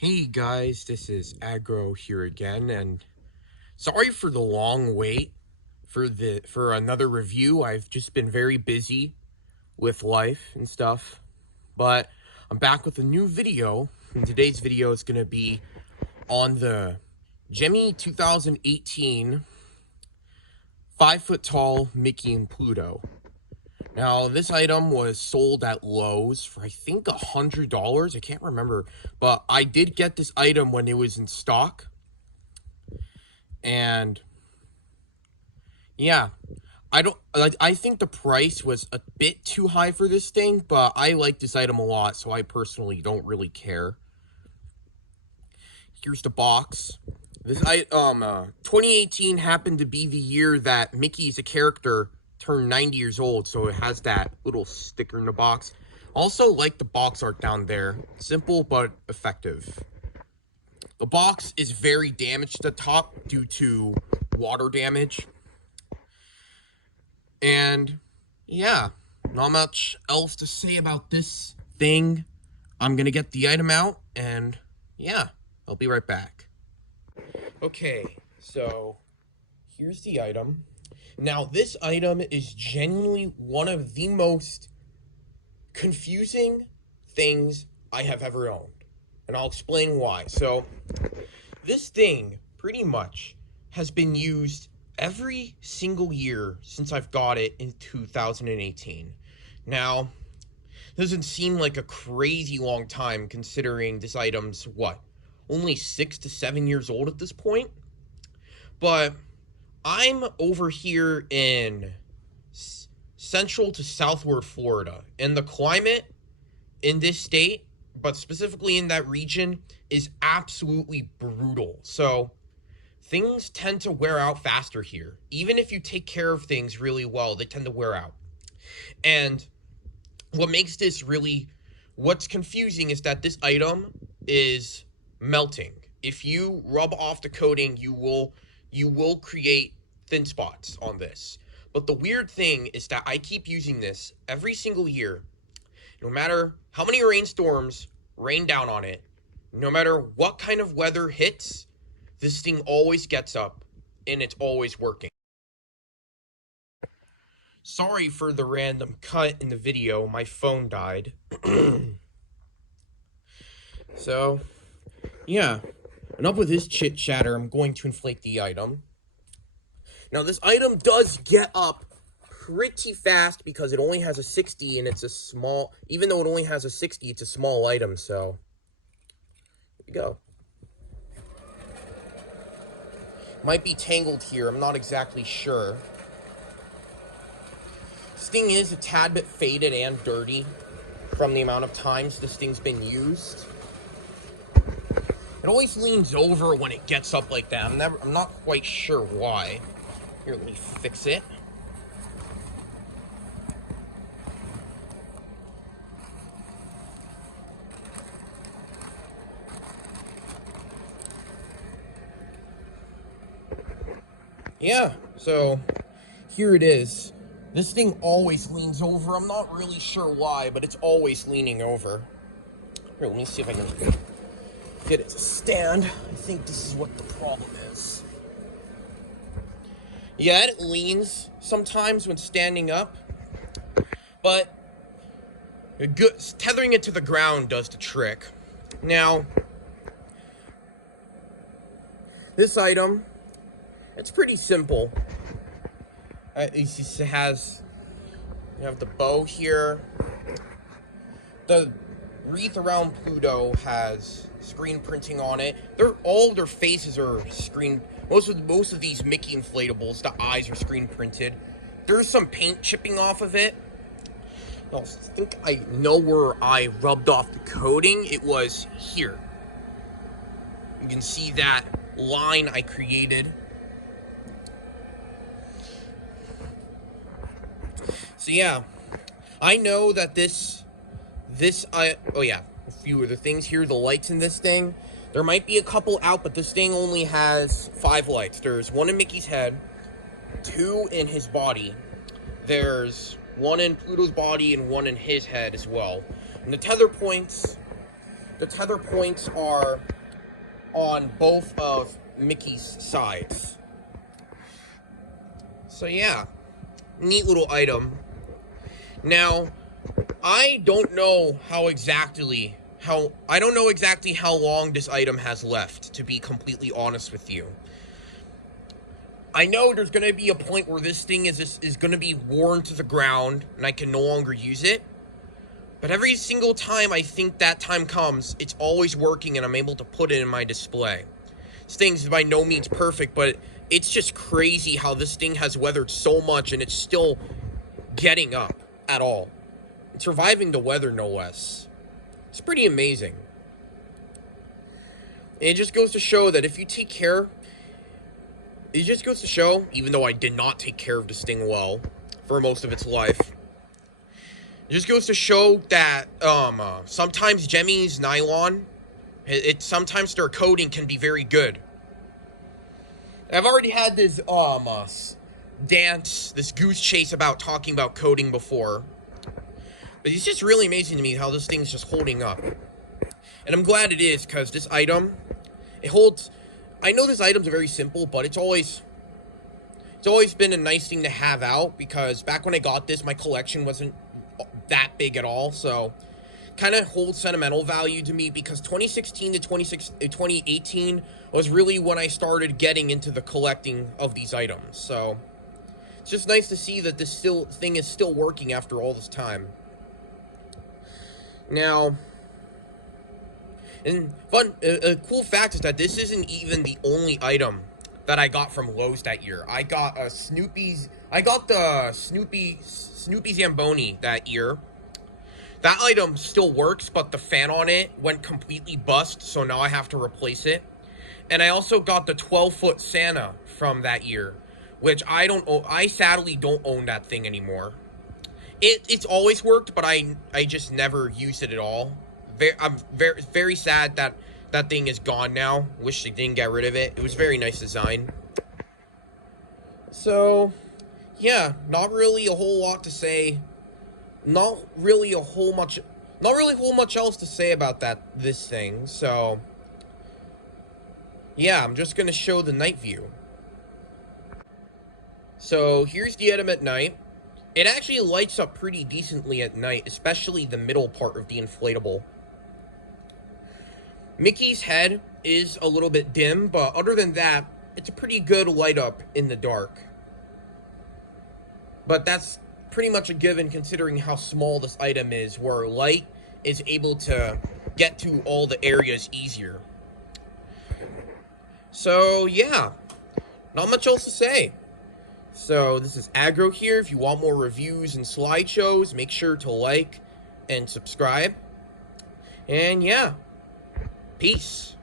Hey guys, this is Aggro here again, and sorry for the long wait for another review. I've just been very busy with life and stuff, but I'm back with a new video. And today's video is gonna be on the Gemmy 2018 5-foot tall Mickey and Pluto. Now, this item was sold at Lowe's for, I think, $100. I can't remember. But I did get this item when it was in stock. And, yeah. I think the price was a bit too high for this thing. But I like this item a lot, so I personally don't really care. Here's the box. This 2018 happened to be the year that Mickey's a character turned 90 years old, so it has that little sticker in the box. Also like the box art down there. Simple but effective. The box is very damaged at the top due to water damage. And yeah, not much else to say about this thing. I'm gonna get the item out, and yeah, I'll be right back. Okay, so here's the item. Now, this item is genuinely one of the most confusing things I have ever owned. And I'll explain why. So, this thing, pretty much, has been used every single year since I've got it in 2018. Now, doesn't seem like a crazy long time considering this item's, what, only 6 to 7 years old at this point? But I'm over here in central to southward Florida, and the climate in this state, but specifically in that region, is absolutely brutal. So things tend to wear out faster here. Even if you take care of things really well, they tend to wear out. And what makes this what's confusing is that this item is melting. If you rub off the coating, you will create thin spots on this. But the weird thing is that I keep using this every single year. No matter how many rainstorms rain down on it, no matter what kind of weather hits, this thing always gets up and it's always working. Sorry for the random cut in the video, my phone died. So, yeah, enough with this chit chatter. I'm going to inflate the item. Now, this item does get up pretty fast because it only has a 60 and it's a small, even though it only has a 60, it's a small item, so here we go. Might be tangled here, I'm not exactly sure. This thing is a tad bit faded and dirty from the amount of times this thing's been used. It always leans over when it gets up like that. I'm not quite sure why. Here, let me fix it. Yeah, so here it is. This thing always leans over. I'm not really sure why, but it's always leaning over. Here, let me see if I can get it to stand. I think this is what the problem is. Yeah, it leans sometimes when standing up, but tethering it to the ground does the trick. Now, this item, it's pretty simple. It just has, you have the bow here. The wreath around Pluto has screen printing on it. All their faces are screen. Most of these Mickey inflatables, the eyes are screen printed. There's some paint chipping off of it. I think I know where I rubbed off the coating. It was here. You can see that line I created. So yeah, I know that oh yeah, a few other things here. The lights in this thing, there might be a couple out, but this thing only has 5 lights. There's one in Mickey's head, 2 in his body. There's 1 in Pluto's body and 1 in his head as well. And the tether points the tether points are on both of Mickey's sides. So yeah, neat little item. Now, I don't know exactly how long this item has left, to be completely honest with you. I know there's going to be a point where this thing is going to be worn to the ground and I can no longer use it. But every single time I think that time comes, it's always working and I'm able to put it in my display. This thing's by no means perfect, but it's just crazy how this thing has weathered so much and it's still getting up at all. It's surviving the weather, no less. It's pretty amazing. And it just goes to show that if you take care... It just goes to show, even though I did not take care of this thing well for most of its life, it just goes to show that sometimes Gemmy's nylon, sometimes their coating can be very good. I've already had this this goose chase about talking about coating before. But it's just really amazing to me how this thing's just holding up. And I'm glad it is, because this item, it holds... I know this item's very simple, but it's always been a nice thing to have out, because back when I got this, my collection wasn't that big at all, so kind of holds sentimental value to me, because 2016 to 2018 was really when I started getting into the collecting of these items. So it's just nice to see that this thing is still working after all this time. Now, and a cool fact is that this isn't even the only item that I got from Lowe's that year. I got the Snoopy Zamboni that year. That item still works, but the fan on it went completely bust, so now I have to replace it. And I also got the 12-foot Santa from that year, which I sadly don't own that thing anymore. It's always worked, but I just never used it at all. I'm very sad that that thing is gone now. Wish they didn't get rid of it. It was very nice design. So, yeah, not really a whole lot to say. Not really a whole much else to say about this thing. So, yeah, I'm just gonna show the night view. So here's the item at night. It actually lights up pretty decently at night, especially the middle part of the inflatable. Mickey's head is a little bit dim, but other than that, it's a pretty good light up in the dark. But that's pretty much a given considering how small this item is, where light is able to get to all the areas easier. So, yeah, not much else to say. So, this is Aggro here. If you want more reviews and slideshows, make sure to like and subscribe. And, yeah. Peace.